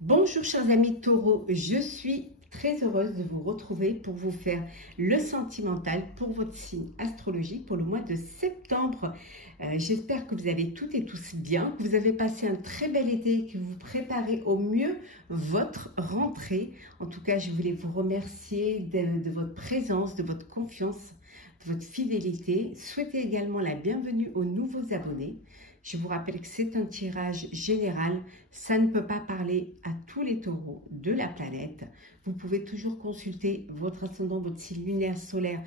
Bonjour chers amis taureaux, je suis très heureuse de vous retrouver pour vous faire le sentimental pour votre signe astrologique pour le mois de septembre. J'espère que vous allez toutes et tous bien, que vous avez passé un très bel été, que vous préparez au mieux votre rentrée. En tout cas, je voulais vous remercier de votre présence, de votre confiance, de votre fidélité. Souhaitez également la bienvenue aux nouveaux abonnés. Je vous rappelle que c'est un tirage général, ça ne peut pas parler à tous les taureaux de la planète. Vous pouvez toujours consulter votre ascendant, votre signe lunaire, solaire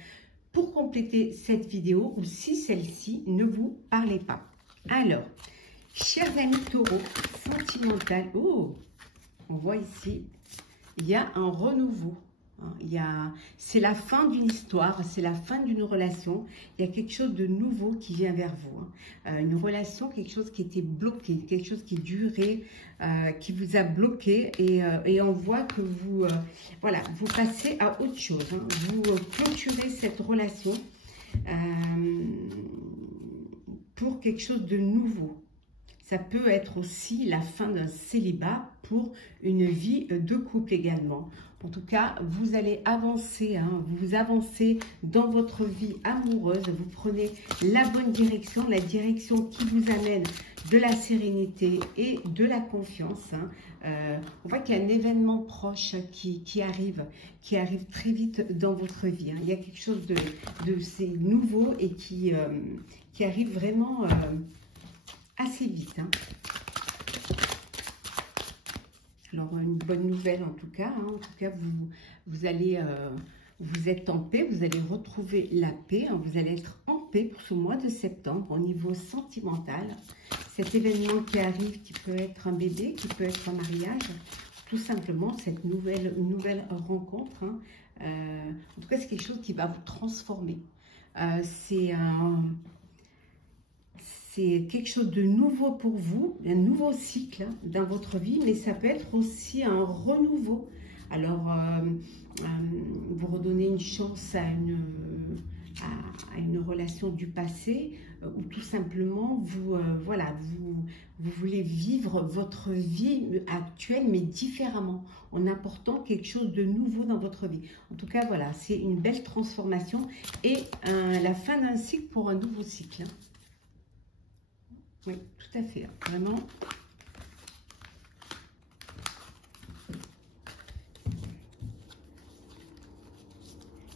pour compléter cette vidéo ou si celle-ci ne vous parlait pas. Alors, chers amis taureaux, sentimental, on voit ici, il y a un renouveau. C'est la fin d'une histoire, c'est la fin d'une relation. Il y a quelque chose de nouveau qui vient vers vous. Une relation, quelque chose qui était bloqué, quelque chose qui durait, qui vous a bloqué. Et on voit que vous, voilà, vous passez à autre chose. Vous clôturez cette relation pour quelque chose de nouveau. Ça peut être aussi la fin d'un célibat pour une vie de couple également. En tout cas, vous allez avancer, vous avancez dans votre vie amoureuse, vous prenez la bonne direction, la direction qui vous amène de la sérénité et de la confiance. On voit qu'il y a un événement proche qui arrive très vite dans votre vie. Il y a quelque chose de c'est nouveau et qui arrive vraiment assez vite. Alors, une bonne nouvelle en tout cas. Vous allez, vous êtes en paix, vous allez retrouver la paix. Vous allez être en paix pour ce mois de septembre au niveau sentimental. Cet événement qui arrive, qui peut être un bébé, qui peut être un mariage, tout simplement cette nouvelle rencontre. En tout cas, c'est quelque chose qui va vous transformer. C'est quelque chose de nouveau pour vous, un nouveau cycle dans votre vie, mais ça peut être aussi un renouveau. Alors, vous redonnez une chance à une relation du passé, ou tout simplement, vous voulez vivre votre vie actuelle, mais différemment, en apportant quelque chose de nouveau dans votre vie. En tout cas, voilà, c'est une belle transformation et la fin d'un cycle pour un nouveau cycle. Oui, tout à fait. Vraiment.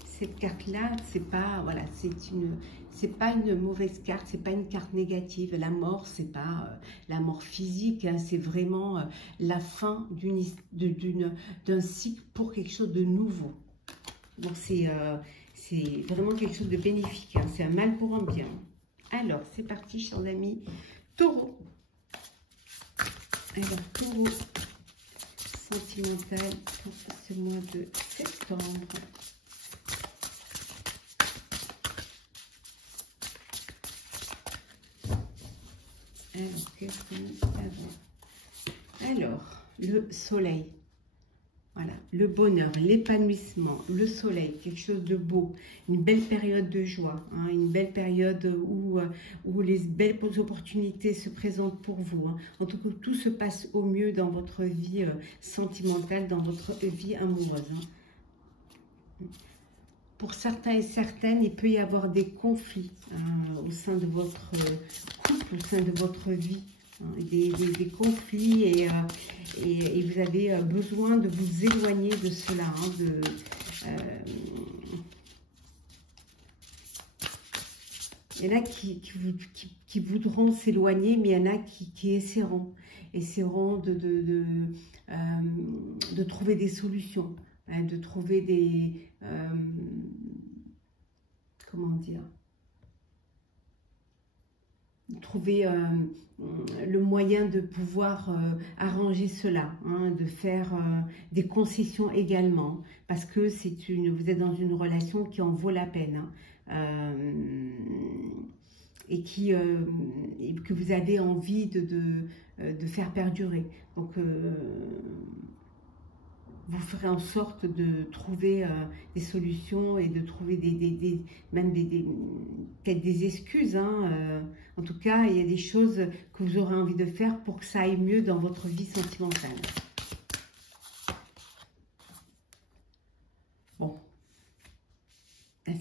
Cette carte-là, c'est pas, voilà, c'est pas une mauvaise carte, c'est pas une carte négative. La mort, c'est pas la mort physique, c'est vraiment la fin d'un cycle pour quelque chose de nouveau. Donc c'est vraiment quelque chose de bénéfique. C'est un mal pour un bien. Alors, c'est parti, chers amis. Taureau. Alors, taureau sentimental pour ce mois de septembre. Alors, qu'est-ce qu'on a avant? Alors, le soleil. Voilà, le bonheur, l'épanouissement, le soleil, quelque chose de beau, une belle période de joie, une belle période où les belles opportunités se présentent pour vous. En tout cas, tout se passe au mieux dans votre vie sentimentale, dans votre vie amoureuse. Pour certains et certaines, il peut y avoir des conflits au sein de votre couple, au sein de votre vie. Des conflits et vous avez besoin de vous éloigner de cela. Il y en a qui voudront s'éloigner, mais il y en a qui essaieront de trouver des solutions, de trouver des... comment dire, trouver le moyen de pouvoir arranger cela, de faire des concessions également, parce que vous êtes dans une relation qui en vaut la peine, et que vous avez envie de faire perdurer. Donc, vous ferez en sorte de trouver des solutions et de trouver même peut-être des excuses. En tout cas, il y a des choses que vous aurez envie de faire pour que ça aille mieux dans votre vie sentimentale.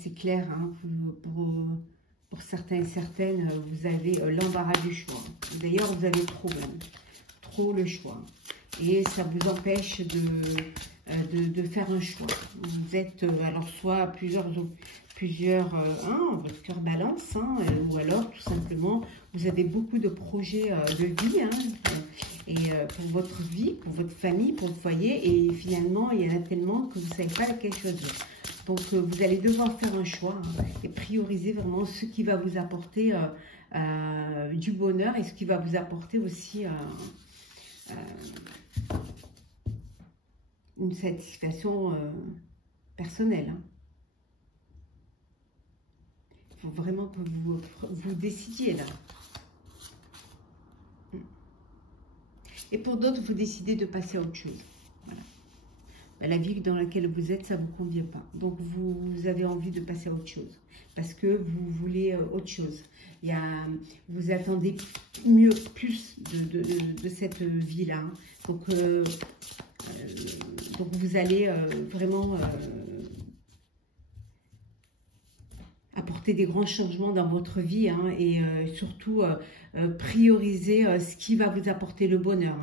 c'est clair, hein, pour certains et certaines, vous avez l'embarras du choix. D'ailleurs, vous avez trop le choix. Et ça vous empêche de faire un choix. Vous êtes, alors soit plusieurs votre cœur balance, hein, ou alors tout simplement, vous avez beaucoup de projets de vie, hein, et pour votre vie, pour votre famille, pour le foyer, et finalement, il y en a tellement que vous ne savez pas laquelle choisir. Donc, vous allez devoir faire un choix, hein, et prioriser vraiment ce qui va vous apporter du bonheur et ce qui va vous apporter aussi une satisfaction personnelle. Hein. Il faut vraiment que vous décidiez là. Et pour d'autres, vous décidez de passer à autre chose. Voilà. Ben, la vie dans laquelle vous êtes, ça ne vous convient pas. Donc, vous avez envie de passer à autre chose. Parce que vous voulez autre chose. Vous attendez plus de cette vie-là. Hein. Donc, vous allez vraiment apporter des grands changements dans votre vie, hein, et surtout prioriser ce qui va vous apporter le bonheur.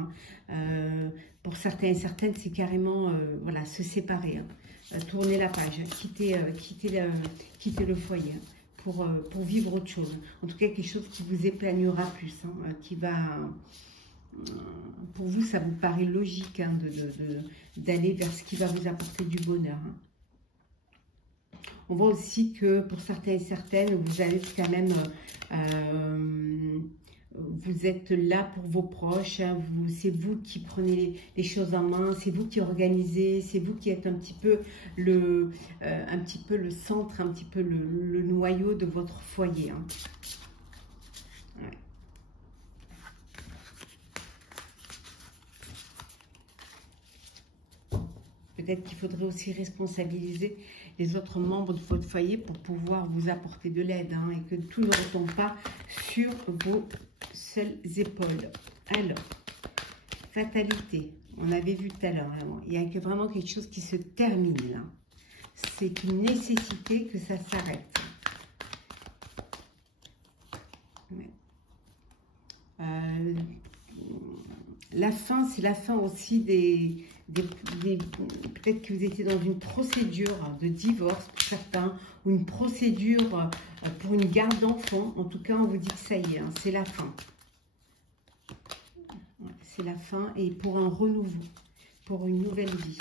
Hein. Pour certains et certaines, c'est carrément voilà, se séparer, hein, tourner la page, quitter le foyer, hein, pour vivre autre chose. En tout cas, quelque chose qui vous épanouira plus, hein, qui va... pour vous, ça vous paraît logique, hein, d'aller vers ce qui va vous apporter du bonheur. Hein. On voit aussi que pour certains et certaines, vous allez quand même, vous êtes là pour vos proches, hein, c'est vous qui prenez les choses en main, c'est vous qui organisez, c'est vous qui êtes un petit peu le centre, un petit peu le noyau de votre foyer. Hein. Ouais. Peut-être qu'il faudrait aussi responsabiliser les autres membres de votre foyer pour pouvoir vous apporter de l'aide, hein, et que tout ne retombe pas sur vos seules épaules. Alors, fatalité, on avait vu tout à l'heure, il y a vraiment quelque chose qui se termine là. C'est une nécessité que ça s'arrête. Ouais. La fin, c'est la fin aussi peut-être que vous étiez dans une procédure de divorce pour certains, ou une procédure pour une garde d'enfant. En tout cas, on vous dit que ça y est, hein, c'est la fin. Ouais, c'est la fin, et pour un renouveau, pour une nouvelle vie.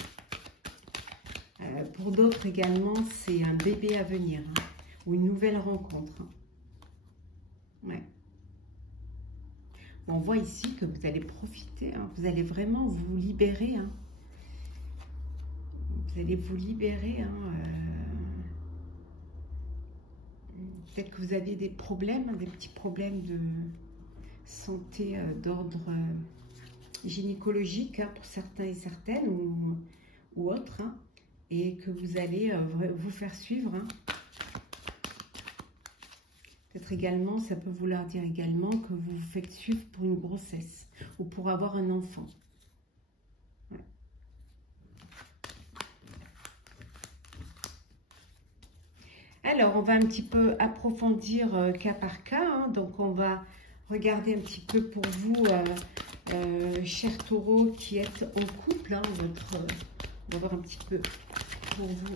Pour d'autres également, c'est un bébé à venir, hein, ou une nouvelle rencontre. Hein. Ouais. On voit ici que vous allez profiter, hein, vous allez vraiment vous libérer. Hein. Vous allez vous libérer. Hein, peut-être que vous aviez des problèmes, hein, des petits problèmes de santé d'ordre gynécologique, hein, pour certains et certaines, ou autres, hein, et que vous allez vous faire suivre. Hein. Peut-être également, ça peut vouloir dire également que vous vous faites suivre pour une grossesse ou pour avoir un enfant. Ouais. Alors, on va un petit peu approfondir cas par cas. Hein. Donc, on va regarder un petit peu pour vous, chers taureaux qui êtes en couple. Hein, on va voir un petit peu pour vous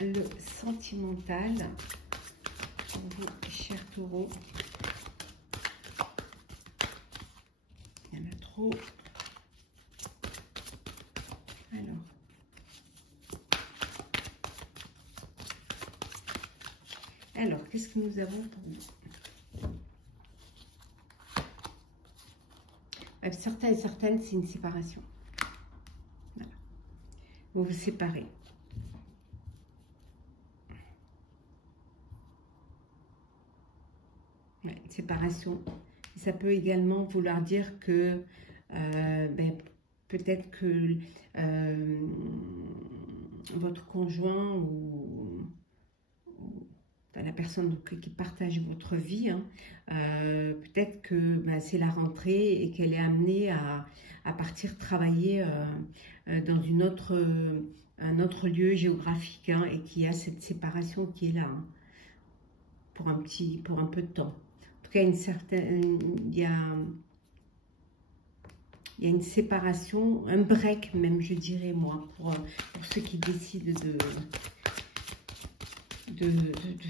le sentimental. Vous, chers taureaux, il y en a trop. Alors, qu'est-ce que nous avons pour vous? Certains et certaines, c'est une séparation. Voilà. Vous vous séparez. Ouais, séparation. Ça peut également vouloir dire que peut-être que votre conjoint ou la personne donc, qui partage votre vie, hein, peut-être que bah, c'est la rentrée et qu'elle est amenée à partir travailler dans un autre lieu géographique, hein, et qu'il y a cette séparation qui est là, hein, pour un peu de temps. En tout cas, il y a une séparation, un break même, je dirais moi, pour ceux qui décident de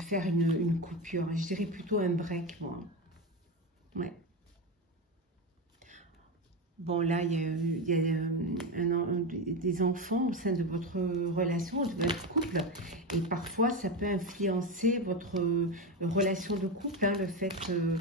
faire une coupure. Je dirais plutôt un break, moi. Ouais. Bon, là, il y a des enfants au sein de votre relation, de votre couple. Et parfois, ça peut influencer votre relation de couple, hein, le fait que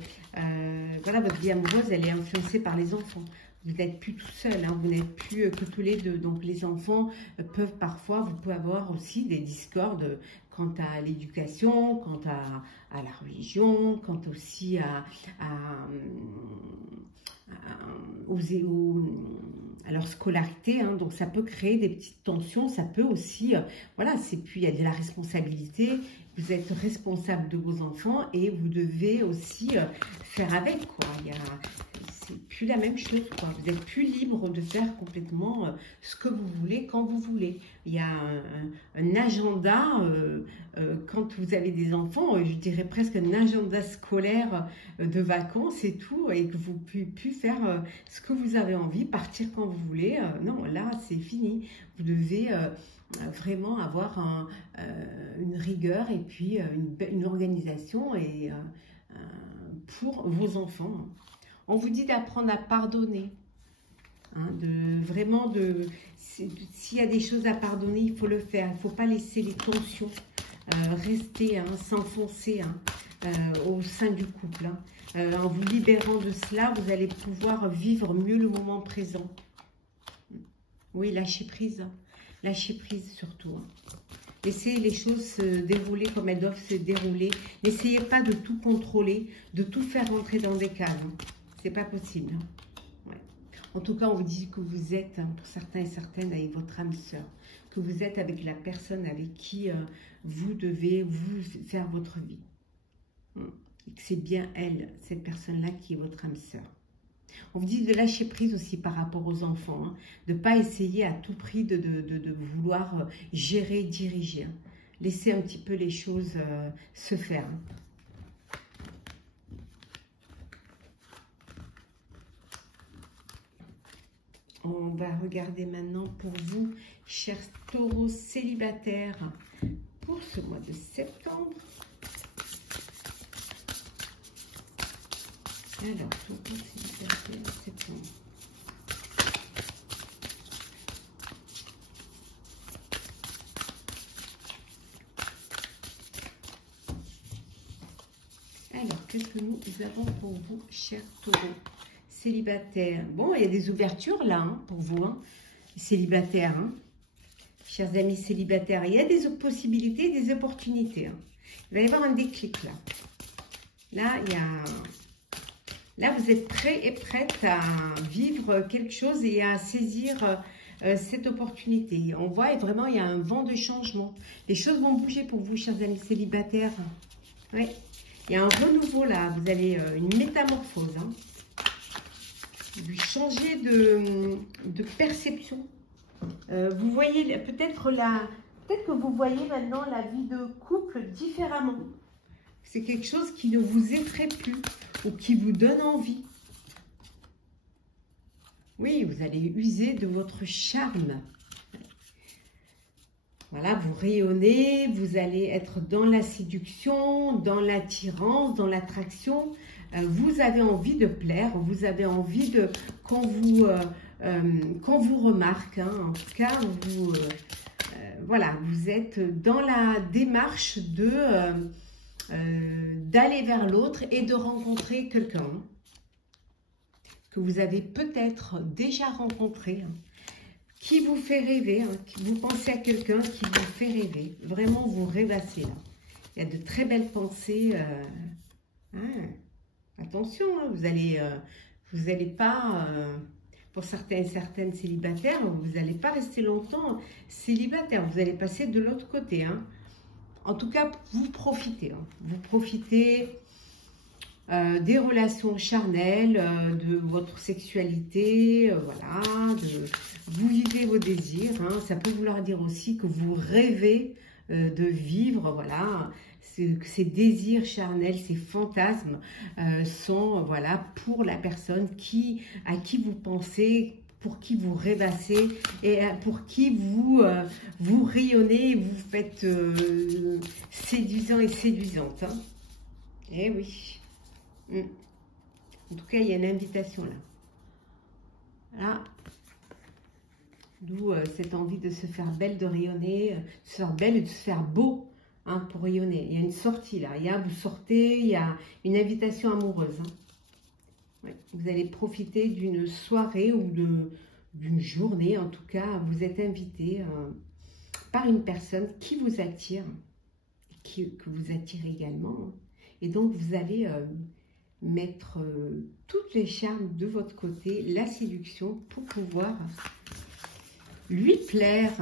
voilà, votre vie amoureuse, elle est influencée par les enfants. Vous n'êtes plus tout seul, hein, vous n'êtes plus que tous les deux. Donc, les enfants peuvent parfois, vous pouvez avoir aussi des discordes quant à l'éducation, quant à la religion, quant aussi à leur scolarité, hein. Donc ça peut créer des petites tensions, ça peut aussi, voilà, puis il y a de la responsabilité, vous êtes responsable de vos enfants et vous devez aussi faire avec, quoi. C'est plus la même chose, quoi. Vous êtes plus libre de faire complètement ce que vous voulez, quand vous voulez. Il y a un agenda, quand vous avez des enfants, je dirais presque un agenda scolaire de vacances et tout, et que vous pouvez plus faire ce que vous avez envie, partir quand vous voulez. Non, là, c'est fini. Vous devez vraiment avoir une rigueur et puis une organisation et, pour vos enfants. On vous dit d'apprendre à pardonner, hein, s'il y a des choses à pardonner, il faut le faire. Il ne faut pas laisser les tensions rester, hein, s'enfoncer, hein, au sein du couple, hein. En vous libérant de cela, vous allez pouvoir vivre mieux le moment présent. Oui, lâcher prise surtout, hein. Laissez les choses se dérouler comme elles doivent se dérouler. N'essayez pas de tout contrôler, de tout faire rentrer dans des cases. C'est pas possible. Ouais. En tout cas, on vous dit que vous êtes, hein, pour certains et certaines, avec votre âme sœur. Que vous êtes avec la personne avec qui vous devez vous faire votre vie. Et que c'est bien elle, cette personne-là, qui est votre âme sœur. On vous dit de lâcher prise aussi par rapport aux enfants, hein, de ne pas essayer à tout prix de vouloir gérer, diriger, hein. Laissez un petit peu les choses se faire, hein. On va regarder maintenant pour vous, chers taureaux célibataires, pour ce mois de septembre. Alors, taureaux célibataires, septembre. Alors, qu'est-ce que nous avons pour vous, chers taureaux célibataires? Bon, il y a des ouvertures là, hein, pour vous, hein, célibataires, hein. Chers amis célibataires, il y a des possibilités, des opportunités, hein. Il va y avoir un déclic là. Là, vous êtes prêts et prêtes à vivre quelque chose et à saisir cette opportunité. On voit vraiment, il y a un vent de changement. Les choses vont bouger pour vous, chers amis célibataires. Oui, il y a un renouveau là. Vous avez une métamorphose, hein. Vous changez de perception. Vous voyez peut-être que vous voyez maintenant la vie de couple différemment. C'est quelque chose qui ne vous effraie plus ou qui vous donne envie. Oui, vous allez user de votre charme. Voilà, vous rayonnez, vous allez être dans la séduction, dans l'attirance, dans l'attraction. Vous avez envie de plaire, vous avez envie qu'on vous remarque, hein. En tout cas, voilà, vous êtes dans la démarche d'aller vers l'autre et de rencontrer quelqu'un que vous avez peut-être déjà rencontré, hein, qui vous fait rêver, hein, vous pensez à quelqu'un qui vous fait rêver, vraiment vous rêvassez là. Il y a de très belles pensées, attention, hein, vous allez pas, pour certains et certaines célibataires, vous n'allez pas rester longtemps célibataire, vous allez passer de l'autre côté, hein. En tout cas, vous profitez. Hein. Vous profitez des relations charnelles, de votre sexualité, voilà, vous vivez vos désirs. Hein. Ça peut vouloir dire aussi que vous rêvez de vivre, voilà, ces désirs charnels, ces fantasmes sont, voilà, pour la personne à qui vous pensez, pour qui vous rêvassez et pour qui vous rayonnez, vous faites séduisant et séduisante. Hein. Eh oui. En tout cas, il y a une invitation là. Là. D'où cette envie de se faire belle, de rayonner, de se faire belle et de se faire beau, hein, pour rayonner. Il y a une sortie là. Vous sortez, il y a une invitation amoureuse. Hein. Ouais. Vous allez profiter d'une soirée ou d'une journée, en tout cas, vous êtes invité par une personne qui vous attire, que vous attirez également. Hein. Et donc, vous allez mettre toutes les charmes de votre côté, la séduction, pour pouvoir lui plaire.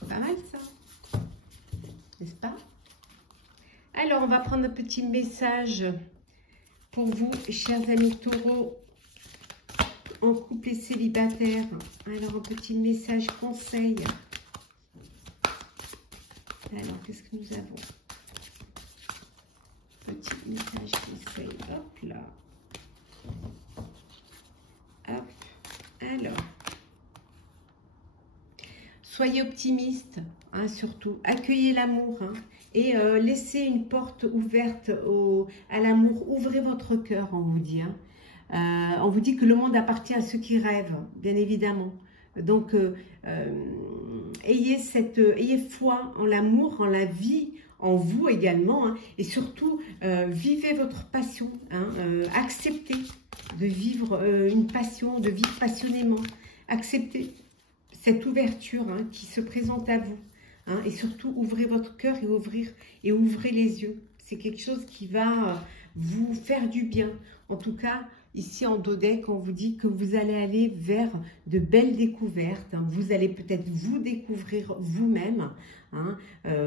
C'est pas mal ça, n'est-ce pas? Alors, on va prendre un petit message pour vous, chers amis taureaux, en couple et célibataire. Alors, un petit message conseil. Alors, qu'est-ce que nous avons? Petit message conseil. Hop là. Hop. Alors. Soyez optimiste, hein, surtout. Accueillez l'amour, hein, et laissez une porte ouverte à l'amour. Ouvrez votre cœur, on vous dit. Hein. On vous dit que le monde appartient à ceux qui rêvent, bien évidemment. Donc, ayez foi en l'amour, en la vie, en vous également. Hein, et surtout, vivez votre passion. Hein, acceptez de vivre une passion, de vivre passionnément. Acceptez cette ouverture, hein, qui se présente à vous. Hein, et surtout, ouvrez votre cœur et ouvrez les yeux. C'est quelque chose qui va vous faire du bien. En tout cas, ici en Dodec, on vous dit que vous allez aller vers de belles découvertes. Hein. Vous allez peut-être vous découvrir vous-même, hein,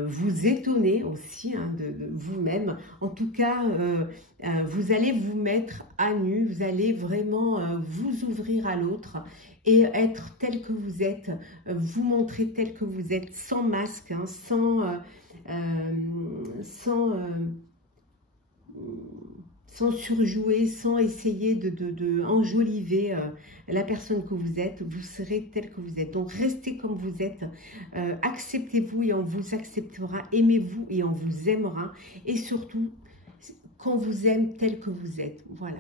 vous étonner aussi, hein, de vous-même. En tout cas, vous allez vous mettre à nu, vous allez vraiment vous ouvrir à l'autre et être tel que vous êtes, vous montrer tel que vous êtes, sans masque, hein, sans surjouer, sans essayer de enjoliver la personne que vous êtes. Vous serez tel que vous êtes. Donc, restez comme vous êtes. Acceptez-vous et on vous acceptera. Aimez-vous et on vous aimera. Et surtout, qu'on vous aime tel que vous êtes. Voilà.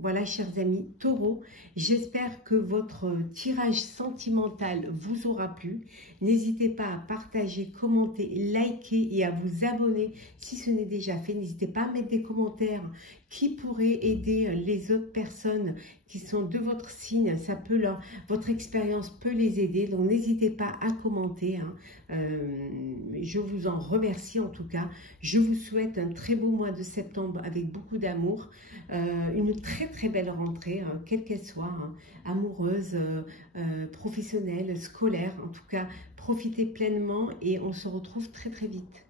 Voilà, chers amis taureaux, j'espère que votre tirage sentimental vous aura plu. N'hésitez pas à partager, commenter, liker et à vous abonner si ce n'est déjà fait. N'hésitez pas à mettre des commentaires qui pourraient aider les autres personnes qui sont de votre signe. Votre expérience peut les aider, donc n'hésitez pas à commenter. Hein. Je vous en remercie en tout cas. Je vous souhaite un très beau mois de septembre avec beaucoup d'amour. Une très belle rentrée, hein, quelle qu'elle soit, hein, amoureuse, professionnelle, scolaire. En tout cas, profitez pleinement et on se retrouve très vite.